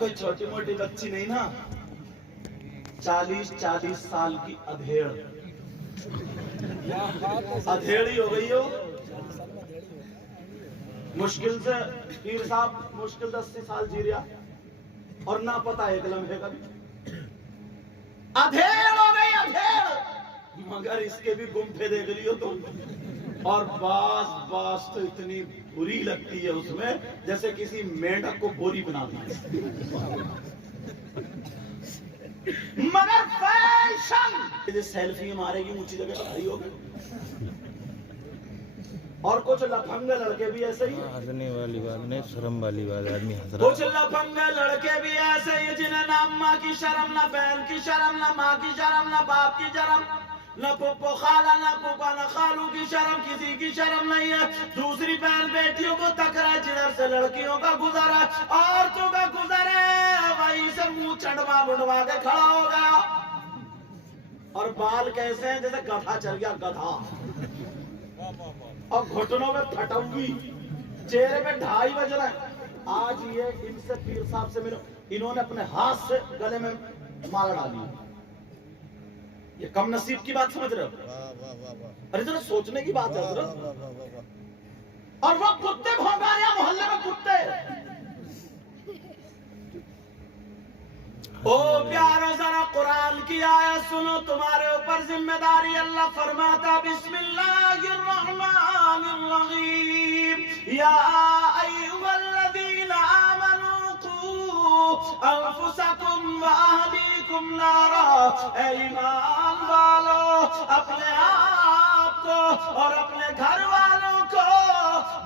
कोई छोटी मोटी बच्ची नहीं ना, 40 साल की अधेड़ ही हो गई हो। मुश्किल से पीर साहब मुश्किल 80 साल जी रहा और ना पता एक लम्हे का भी। अधेड़ हो गई अधेड़, मगर इसके भी गुम्फे देख लियो तुम। और बास तो इतनी बुरी लगती है उसमें जैसे किसी मेंढक को बोरी बना दी। मगर फैशन सेल्फी मारेगी ऊंची जगह खड़ी होगी। और कुछ लफंगे लड़के भी ऐसे ही, हंसने वाली बात नहीं, शर्म वाली बात, आदमी हंस रहा। कुछ लफंगे लड़के भी ऐसे ही जिन्हें ना अम्मा की शर्म, ना बहन की शर्म, ना माँ की शर्म, ना बाप की शर्म, ना पुप्पो खाला, ना पुप्पा, ना खालू की शर्म, किसी की शर्म नहीं है। दूसरी बहन बेटियों को तक रहा है, जिधर से लड़कियों का गुजारा औरतों का गुजारे वहीं से मुंह चढ़वा बुढ़वा के खड़ा हो गया। और बाल कैसे हैं जैसे गधा चल गया गधा, और घुटनों में फटौगी, चेहरे पे 2:30 बज रहा है। आज ये इनसे पीर साहब से मिलो, इन्होंने अपने हाथ से गले में माला डाली। ये कम नसीब की बात समझ रहे हो? अरे जरा सोचने की बात है हजरत। और वो कुत्ते भौंका रहे हैं मोहल्ले में कुत्ते। ओ प्यारो जरा कुरान की आयत सुनो, तुम्हारे ऊपर जिम्मेदारी। अल्लाह फरमाता बिस्मिल्लाहिर्रहमानिर्रहीम, या अय्युहल्लज़ीना आमनू कू अनफुसकुम व अहलीकुम नारा। ऐ ईमान वालो, अपने आप को और अपने घर वालों को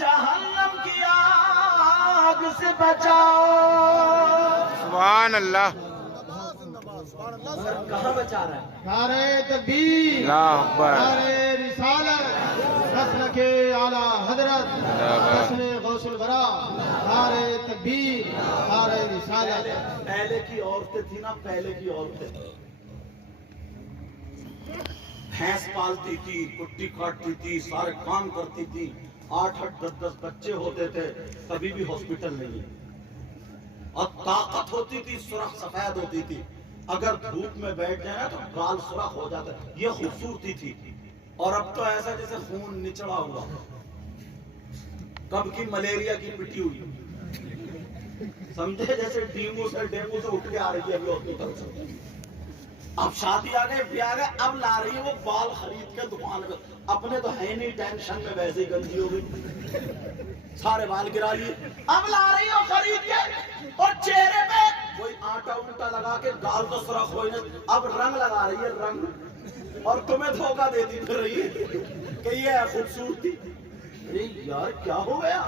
जहन्नम की आग से बचाओ। सुभान अल्लाह। कहाँ बचा रहा है? नारे तकबीर, अल्लाह अकबर, नारे रिसालत, नस्ल के आला हजरत, नस्ल गौसुल वरा, नारे तकबीर, नारे रिसालत। पहले की औरतें थी ना, पहले की औरतें भैंस पालती थी, कुट्टी काटती थी, सारे काम करती थी, 8-8, 10-10 बच्चे होते थे, कभी भी हॉस्पिटल नहीं। और ताकत होती थी, सुरख सफेद होती थी, अगर धूप में बैठ जाए तो गाल सुरख हो जाता। ये खूबसूरती थी। और अब तो ऐसा जैसे खून निचड़ा हुआ, कब की मलेरिया की पिटी हुई, समझे, जैसे डेंगू से उठ के आ रही है अभी हॉस्पिटल से। अब शादी आ गई, ब्याह आ गए, अब ला रही है वो बाल खरीद के दुकान में। अपने तो है नहीं, टेंशन में वैसे ही गंदी हो गई, सारे बाल गिरा लिए, अब ला रही हो खरीद के। और चेहरे पे कोई आटा उल्टा लगा के, गाल तो सुरख हो ही नहीं, अब रंग लगा रही है रंग, और तुम्हें धोखा देती फिर रही है कि ये है खूबसूरती। अरे यार क्या हो गया?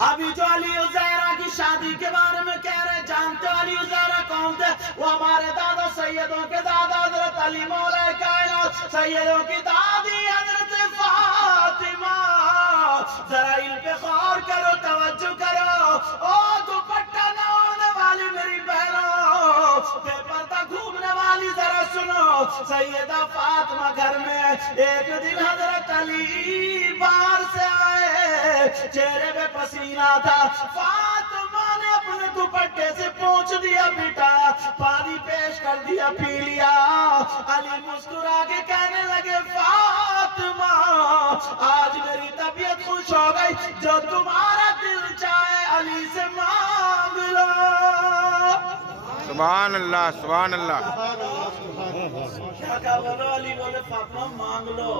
अभी जो अली उज़ैरा की शादी के बारे में कह रहे, जानते हो अली उज़ैरा कौन थे? वो हमारे दादा सैयदों के दादा हजरत अली मौला कायनात, सैयदों की दादी हजरत फातिमा। जरा इन पे गौर करो, तवज्जो करो। ओ दुपट्टा न ओढ़ने वाली मेरी बहनों, बेपर्दा घूमने वाली, जरा सुनो। सैयदा फातिमा घर में एक दिन हजरत अली बाहर से आए, चेहरे पे पसीना था। फातिमा ने अपने दुपट्टे से पोंछ दिया, बेटा पानी पेश कर दिया, पी लिया। अली मुस्कुरा के कहने लगे, फातिमा आज मेरी तबीयत खुश हो गई, जो तुम्हारा दिल चाहे अली से मांग लो। सुभान अल्लाह, सुभान अल्लाह। क्या बोलो? अली बोले फातिमा मांग लो।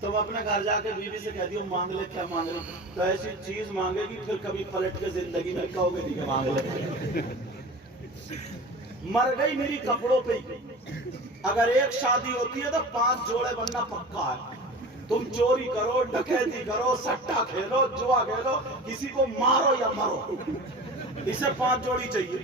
तुम अपने घर जाके बीवी से कह दियो मांग ले, क्या मांग लो? तो ऐसी चीज मांगेगी फिर कभी पलट के जिंदगी में कहोगे नहीं मांग ले। मर गई मेरी कपड़ों पे ही। अगर एक शादी होती है तो 5 जोड़े बनना पक्का है। तुम चोरी करो, डकैती करो, सट्टा खेलो, जुआ खेलो, किसी को मारो या मरो, इसे 5 जोड़ी चाहिए।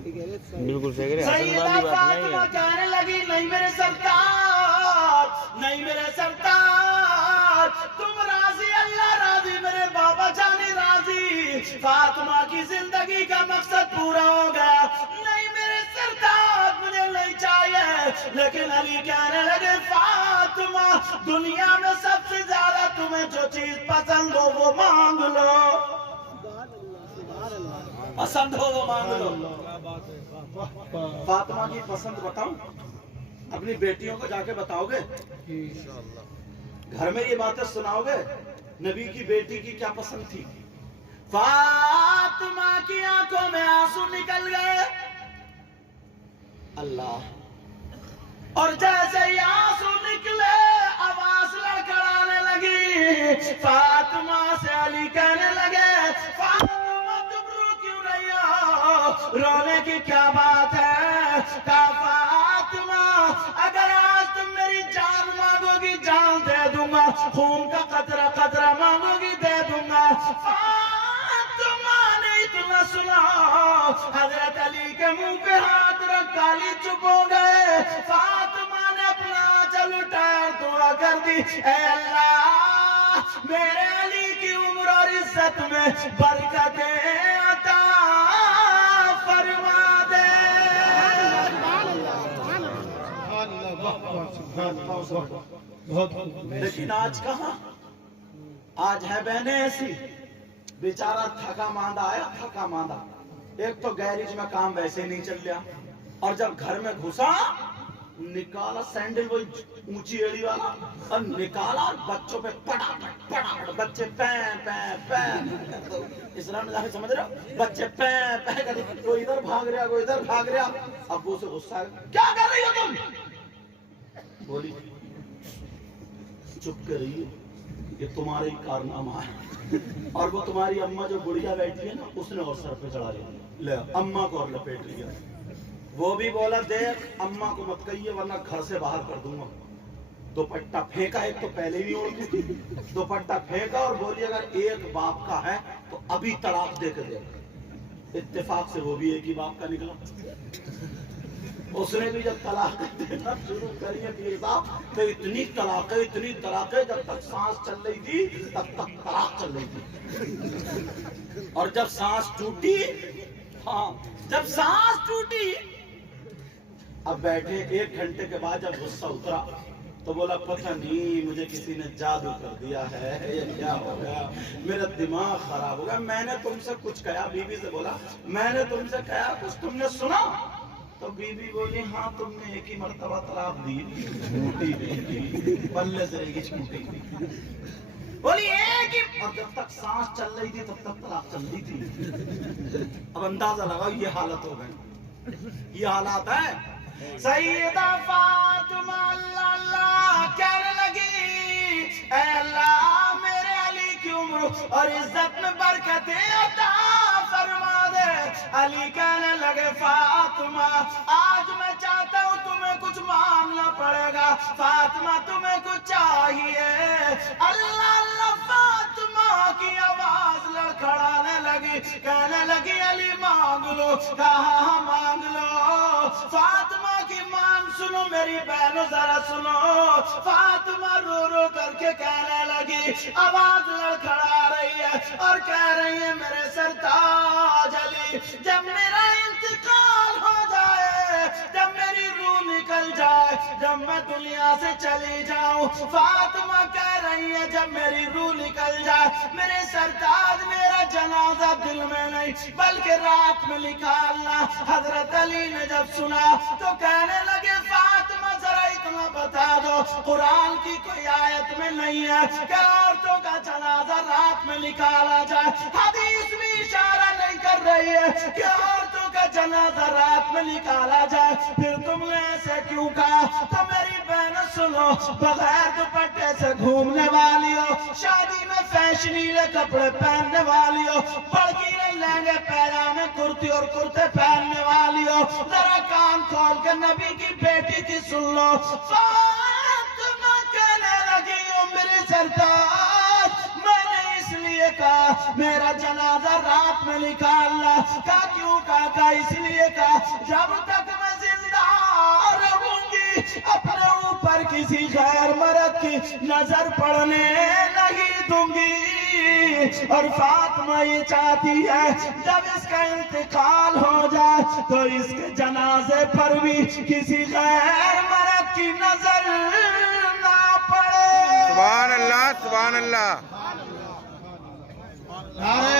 बिल्कुल सही है, सैयदा फातिमा कहने लगी, नहीं मेरे सरकार, नहीं मेरे सरकार, तुम राजी, अल्लाह राजी, मेरे बाबा जाने राजी, फातिमा की जिंदगी का मकसद पूरा हो गया। नहीं मेरे सरकार, मुझे नहीं चाहिए। लेकिन अली कहने लगे, फातिमा दुनिया में सबसे ज्यादा तुम्हें जो चीज पसंद हो वो मांग लो। पसंद हो वो मांग लो। फातिमा की पसंद बताऊं? अपनी बेटियों को जाके बताओगे? घर में ये बातें सुनाओगे? नबी की बेटी की क्या पसंद थी? फातिमा की आंखों में आंसू निकल गए। अल्लाह। और जैसे ही आंसू निकले आवाज लड़खड़ाने लगी। फातिमा से अली कहने लगे, फातिमा तुम रो क्यों रही हो? रोने की क्या बात है? कहा फातिमा अगर आज तुम मेरी जान मांगोगी जान दे दूंगा, खून का कतरा कतरा मांगोगी दे दूंगा। फातिमा ने इतना सुना हजरत अली के मुंह पे हाथ रख काली चुप हो गए। फातिमा ने अपना आंचल उठाया दुआ कर दी, ऐ अल्लाह मेरे अली की उम्र और इज्जत में बरकतें अता फरमा दे। लेकिन आज कहाँ? आज है बहनें ऐसी, बेचारा थका मांदा आया, थका मांदा। एक तो गैरेज में काम वैसे नहीं चल गया, और जब घर में घुसा निकाला सैंडल वही ऊंची एड़ी वाला और निकाला बच्चों पे पटापट पटापट, बच्चे पैं पैं पैं। इस्लाम में जाके समझ रहे हो? बच्चे पैं पैं कर, कोई इधर भाग रहा कोई इधर भाग रहा। अब्बू से गुस्सा है, क्या कर रही हो तुम? बोली चुप कर रही हो, ये तुम्हारा ही कारनामा है। और वो तुम्हारी अम्मा जो बुढ़िया बैठी है ना, उसने और सर पे चढ़ा लिया, ले अम्मा को और लपेट लिया। वो भी बोला देख अम्मा को मत कहिए वरना घर से बाहर कर दूंगा। दुपट्टा फेंका, एक तो पहले भी ओढ़ती थी, दुपट्टा फेंका और बोली अगर एक बाप का है तो अभी तलाक दे के दे। इत्तेफाक से वो भी एक ही बाप का निकला। उसने भी जब तलाक देना शुरू करी है पीर साहब, तो इतनी तलाकें जब तक सांस चल रही थी तब तक तलाक चल रही थी। और जब सांस टूटी, हाँ जब सांस टूटी, अब बैठे 1 घंटे के बाद जब गुस्सा उतरा तो बोला पता नहीं मुझे किसी ने जादू कर दिया है, ये क्या हो गया, मेरा दिमाग खराब हो गया। मैंने तुमसे कुछ कहा, बीवी से बोला मैंने तुमसे कहा कुछ तुमने सुना? तो बीबी बोली हाँ तुमने एक ही मर्तबा तलाक दी, पल्ले से एक ही छूटी। बोली एक ही, और जब तक सांस चल रही थी तब तक तलाक चल रही थी। अब अंदाजा लगाओ ये हालत हो गई, ये हालात है। सैयदा फातिमा अल्लाह कहने लगी, ऐ अल्लाह मेरे अली की उम्र और इज्जत में बरकतें अता फरमा दे। अली कहने लगे फातिमा आज मैं चाहता हूँ तुम्हें कुछ मांगना पड़ेगा। फातिमा तुम्हें कुछ चाहिए? अल्लाह अल्लाह फातिमा की आवाज लड़खड़ाने लगी, कहने लगी अली मांग लो। कहा मांग लो। फातिमा की मांग सुनो मेरी बहनों जरा सुनो। फातिमा रो रो करके कहने लगी, आवाज लड़खड़ा रही है और कह रही है मेरे सरताज अली जब मेरा इंतकाल हो जाए, जब मेरी रूह निकल जाए, जब मैं दुनिया से चली जाऊं, फातिमा कह रही है जब मेरी रूह निकल जाए मेरे सरताज मेरा जनाजा दिन में नहीं बल्कि रात में निकालना। हजरत अली ने जब सुना तो कहने लगे फातिमा जरा इतना बता दो कुरान की कोई आयत में नहीं है कि औरतों का जनाजा रात में निकाला जाए? हदीस भी इशारा नहीं कर रही है कि औरतों का जनाजा रात में निकाला जाए, फिर तुमने ऐसे क्यों कहा? तो मेरी बहन सुनो, बगैर दुपट्टे से घूमने वाली हो, शादी में फैशनीले कपड़े पहनने वाली हो, बड़कीले लहंगे पैजामे कुर्ती और कुर्ते पहनने वाली हो, जरा कान खोल के नबी की बेटी की सुन लो। फातिमा कहने लगी हो मेरे सरताज मैंने इसलिए कहा मेरा जनाजा रात में निकालना। कहा क्यों? कहा इसलिए कहा जब तक मैं जिंदा रहूंगी अपने ऊपर किसी गैर मर्द की नजर पड़ने नहीं दूंगी। और फातिमा ये चाहती है जब इसका इंतकाल हो जाए तो इसके जनाजे पर भी किसी गैर मर्द की नजर ना पड़े। सुभान अल्लाह सुभान अल्लाह। नारे